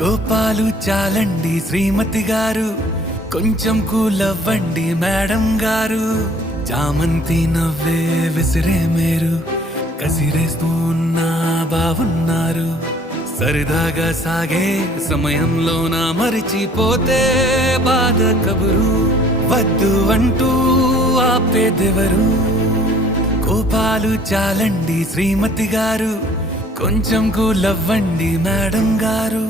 కోపాలు చాలండి శ్రీమతి గారు, కొంచెం కూలవ్వండి మేడం గారు. చామంతి నవ్వే విసిరే మేరు, కసిరేస్తూ ఉన్నా బావున్నారు. సరదాగా సాగే సమయంలోన మరిచిపోతే బాధ కబురు. వద్దు అంటూ ఆపేదెవరు? కోపాలు చాలండి శ్రీమతి గారు, కొంచెం కూలవ్వండి మేడం గారు.